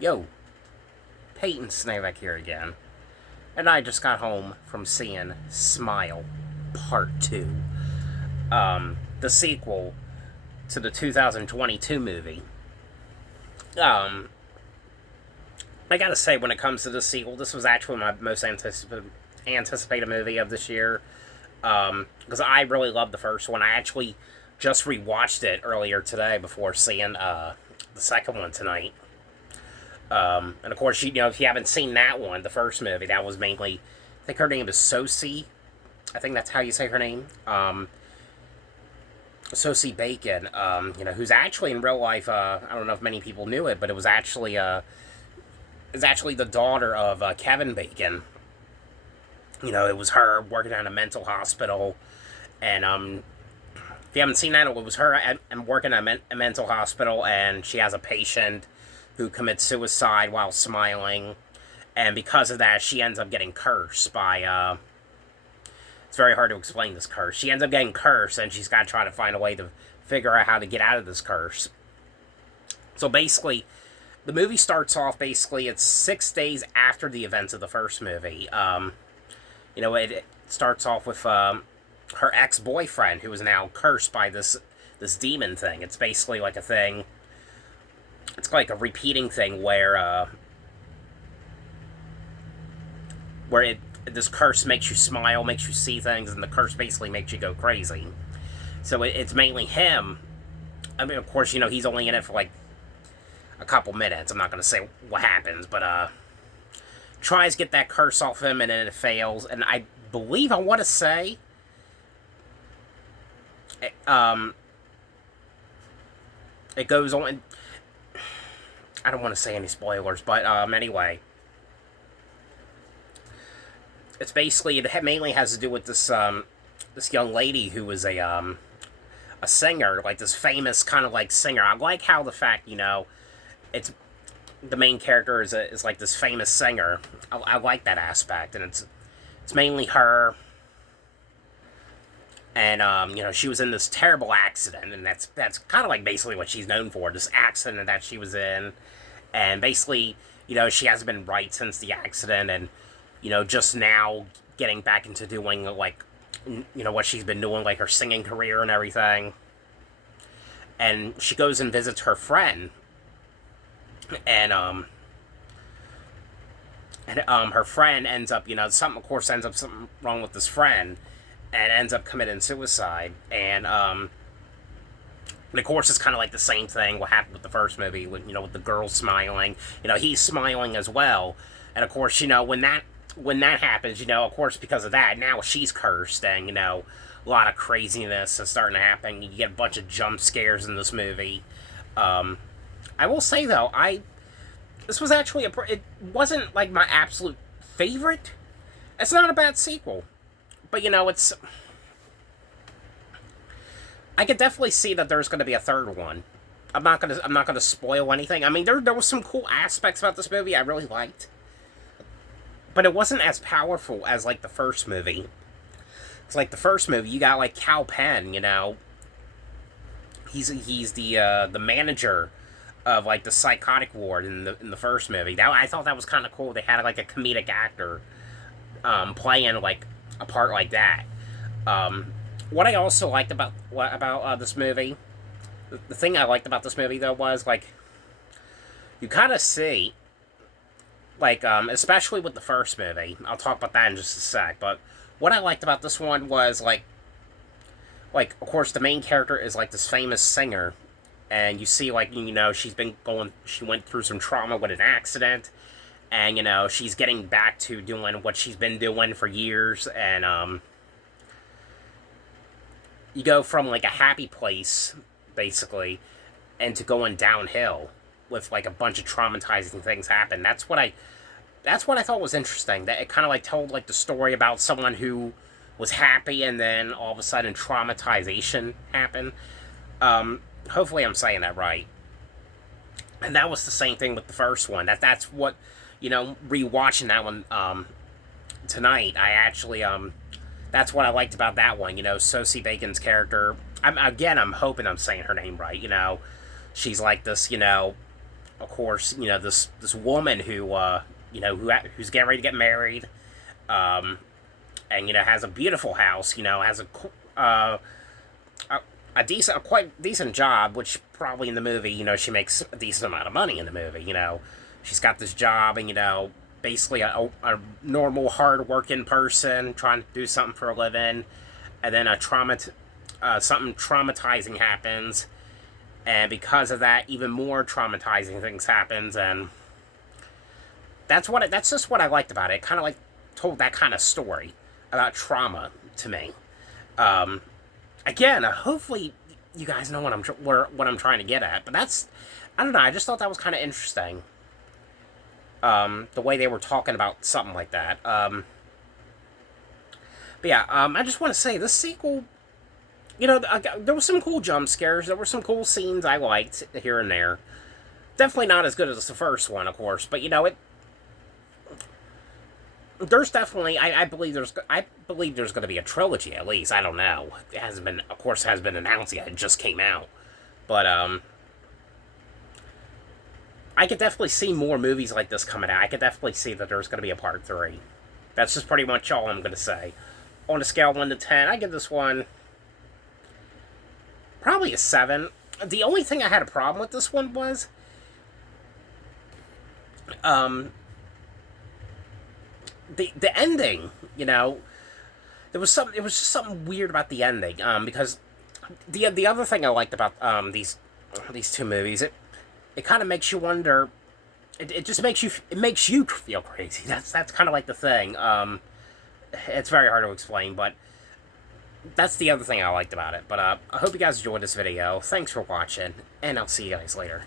Yo, Peyton Snavek here again. And I just got home from seeing Smile Part 2. The sequel to the 2022 movie. Um, I gotta say, when it comes to the sequel, this was actually my most anticipated movie of this year. Because I really loved the first one. I actually just rewatched it earlier today before seeing the second one tonight. And of course, if you haven't seen that one, the first movie, that was mainly, I think her name is Sosie. I think that's how you say her name. Sosie Bacon, who's actually in real life, I don't know if many people knew it, but it's actually the daughter of Kevin Bacon. It was her working at a mental hospital, and if you haven't seen that, it was her and working at a mental hospital, and she has a patient who commits suicide while smiling, and because of that, she ends up getting cursed by. It's very hard to explain this curse. She ends up getting cursed, and she's got to try to find a way to figure out how to get out of this curse. So basically, the movie starts off. Basically, it's 6 days after the events of the first movie. It starts off with her ex-boyfriend, who is now cursed by this demon thing. It's basically like a thing. It's like a repeating thing where this curse makes you smile, makes you see things, and the curse basically makes you go crazy. So it's mainly him. I mean, of course, he's only in it for like a couple minutes. I'm not going to say what happens, but tries to get that curse off him, and then it fails. And I believe, I want to say, it goes on. I don't want to say any spoilers, but anyway, it's basically, it mainly has to do with this young lady who was a singer, like this famous kind of like singer. I like how the fact it's the main character is like this famous singer. I like that aspect, and it's mainly her. And she was in this terrible accident, and that's kind of like basically what she's known for. This accident that she was in, and basically, she hasn't been right since the accident, and just now getting back into doing like, what she's been doing, like her singing career and everything. And she goes and visits her friend, and her friend ends up, something, of course, ends up something wrong with this friend, and ends up committing suicide. And of course, it's kind of like the same thing what happened with the first movie, with the girl smiling. He's smiling as well, and of course, when that happens, of course, because of that, now she's cursed, and a lot of craziness is starting to happen. You get a bunch of jump scares in this movie. I will say though, this was actually it wasn't like my absolute favorite. It's not a bad sequel, but it's. I could definitely see that there's going to be a third one. I'm not gonna spoil anything. I mean, there was some cool aspects about this movie I really liked, but it wasn't as powerful as like the first movie. It's like the first movie, you got like Cal Penn. He's the manager of like the psychotic ward in the first movie. I thought that was kind of cool. They had like a comedic actor playing like a part like that. What I also liked about this movie, the thing I liked about this movie though was like you kind of see like especially with the first movie. I'll talk about that in just a sec. But what I liked about this one was like of course the main character is like this famous singer, and you see like she went through some trauma with an accident, and she's getting back to doing what she's been doing for years, and you go from like a happy place basically and to going downhill with like a bunch of traumatizing things happen. That's what I thought was interesting, that it kind of like told like the story about someone who was happy and then all of a sudden traumatization happened. Hopefully I'm saying that right. And that was the same thing with the first one. That's what rewatching that one tonight, I actually that's what I liked about that one. Sosie Bacon's character. I'm hoping I'm saying her name right. She's like this. of course, this woman who who's getting ready to get married, um, and has a beautiful house. Has a decent, a quite decent job, which probably in the movie, she makes a decent amount of money in the movie. She's got this job, and basically a normal, hard-working person trying to do something for a living, and then something traumatizing happens, and because of that, even more traumatizing things happens, and that's just what I liked about it. It kind of like told that kind of story about trauma to me. Um, Again, hopefully you guys know what I'm trying to get at, but I don't know. I just thought that was kind of interesting. The way they were talking about something like that. But yeah, I just want to say this sequel. There were some cool jump scares. There were some cool scenes I liked here and there. Definitely not as good as the first one, of course. But it. There's definitely. I believe there's. I believe there's going to be a trilogy at least. I don't know. It hasn't been. Of course, has been announced yet. It just came out. But I could definitely see more movies like this coming out. I could definitely see that there's going to be a part 3. That's just pretty much all I'm going to say. On a scale of 1 to 10, I give this one probably a 7. The only thing I had a problem with this one was the ending. There was something. It was just something weird about the ending. Because the other thing I liked about these two movies, it kind of makes you wonder. It just makes you feel crazy. That's kind of like the thing. It's very hard to explain, but that's the other thing I liked about it. But I hope you guys enjoyed this video. Thanks for watching, and I'll see you guys later.